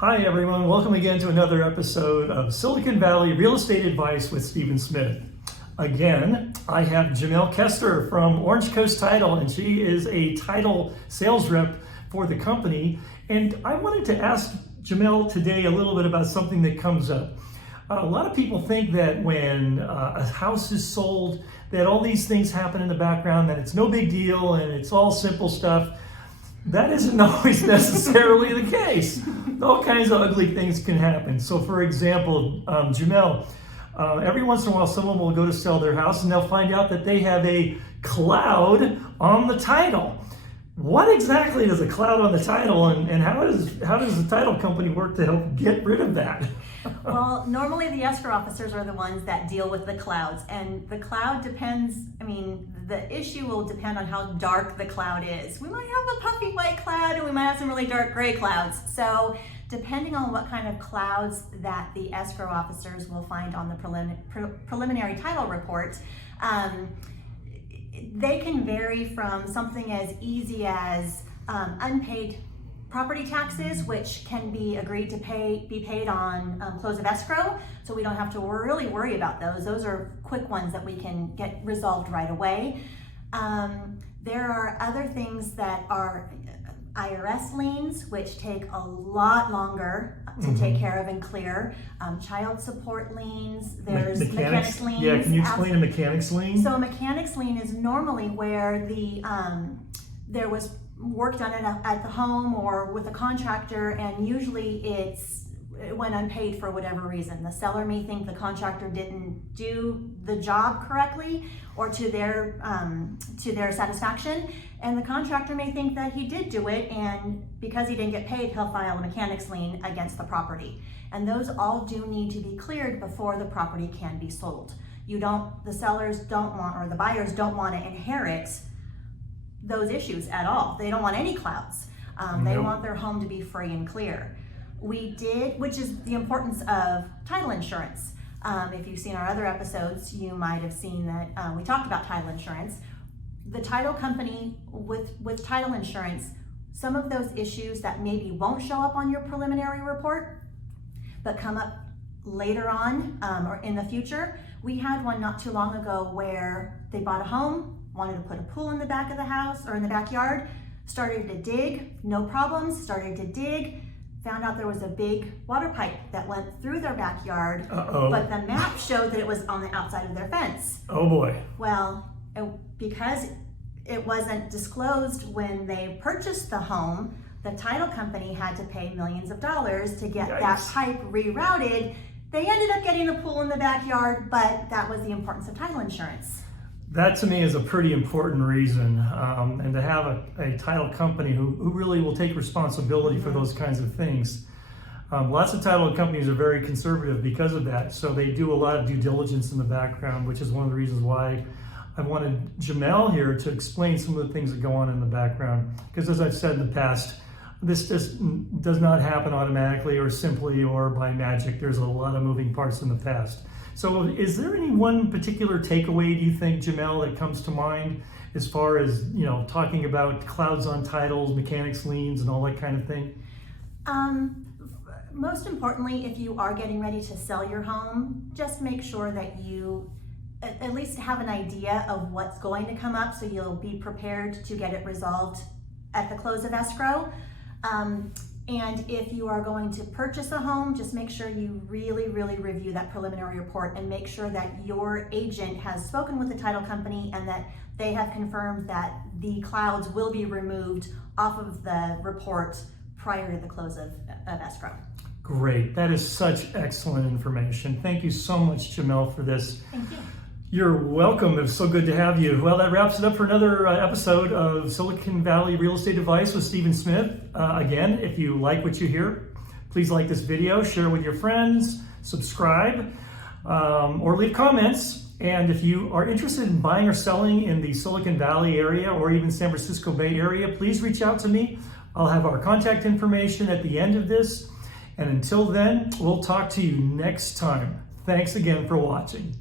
Hi everyone, welcome again to another episode of Silicon Valley Real Estate Advice with Stephen Smith. Again, I have Jamel Kester from Orange Coast Title, and she is a title sales rep for the company. And I wanted to ask Jamel today a little bit about something that comes up. A lot of people think that when a house is sold, that all these things happen in the background, that it's no big deal and it's all simple stuff. That isn't always necessarily the case. All kinds of ugly things can happen. So for example, Jamel, every once in a while someone will go to sell their house and they'll find out that they have a cloud on the title. What exactly is a cloud on the title, and how does the title company work to help get rid of that? Well, normally the escrow officers are the ones that deal with the clouds, and the cloud depends, the issue will depend on how dark the cloud is. We might have a puffy white cloud and we might have some really dark gray clouds. So depending on what kind of clouds that the escrow officers will find on the preliminary title report, they can vary from something as easy as unpaid property taxes, which can be agreed to be paid on close of escrow, so we don't have to really worry about those. Those are quick ones that we can get resolved right away. There are other things that are IRS liens, which take a lot longer to take care of and clear. Child support liens, there's mechanics liens. Yeah, can you explain a mechanics lien? So a mechanics lien is normally where there was work done at the home or with a contractor, and usually it went unpaid for whatever reason. The seller may think the contractor didn't do the job correctly or to their satisfaction, and the contractor may think that he did do it, and because he didn't get paid, he'll file a mechanics lien against the property. And those all do need to be cleared before the property can be sold. The sellers don't want, or the buyers don't want to inherit those issues at all. They don't want any clouds. They want their home to be free and clear. Which is the importance of title insurance. If you've seen our other episodes, you might have seen that we talked about title insurance. The title company with title insurance, some of those issues that maybe won't show up on your preliminary report, but come up later on or in the future. We had one not too long ago where they bought a home, wanted to put a pool in the back of the house or in the backyard, started to dig, no problems, started to dig, found out there was a big water pipe that went through their backyard, but the map showed that it was on the outside of their fence. Oh boy. Well, because it wasn't disclosed when they purchased the home, the title company had to pay millions of dollars to get that pipe rerouted. They ended up getting a pool in the backyard, but that was the importance of title insurance. That to me is a pretty important reason, and to have a title company who really will take responsibility for those kinds of things. Lots of title companies are very conservative because of that, so they do a lot of due diligence in the background, which is one of the reasons why I wanted Jamel here to explain some of the things that go on in the background. Because as I've said in the past, this just does not happen automatically or simply or by magic. There's a lot of moving parts in the past. So is there any one particular takeaway, do you think, Jamel, that comes to mind as far as, talking about clouds on titles, mechanics liens, and all that kind of thing? Most importantly, if you are getting ready to sell your home, just make sure that you at least have an idea of what's going to come up, so you'll be prepared to get it resolved at the close of escrow. And if you are going to purchase a home, just make sure you really, really review that preliminary report and make sure that your agent has spoken with the title company and that they have confirmed that the clouds will be removed off of the report prior to the close of escrow. Great. That is such excellent information. Thank you so much, Jamel, for this. Thank you. You're welcome. It's so good to have you. Well, that wraps it up for another episode of Silicon Valley Real Estate Advice with Stephen Smith. Again, if you like what you hear, please like this video, share with your friends, subscribe, or leave comments. And if you are interested in buying or selling in the Silicon Valley area or even San Francisco Bay Area, please reach out to me. I'll have our contact information at the end of this. And until then, we'll talk to you next time. Thanks again for watching.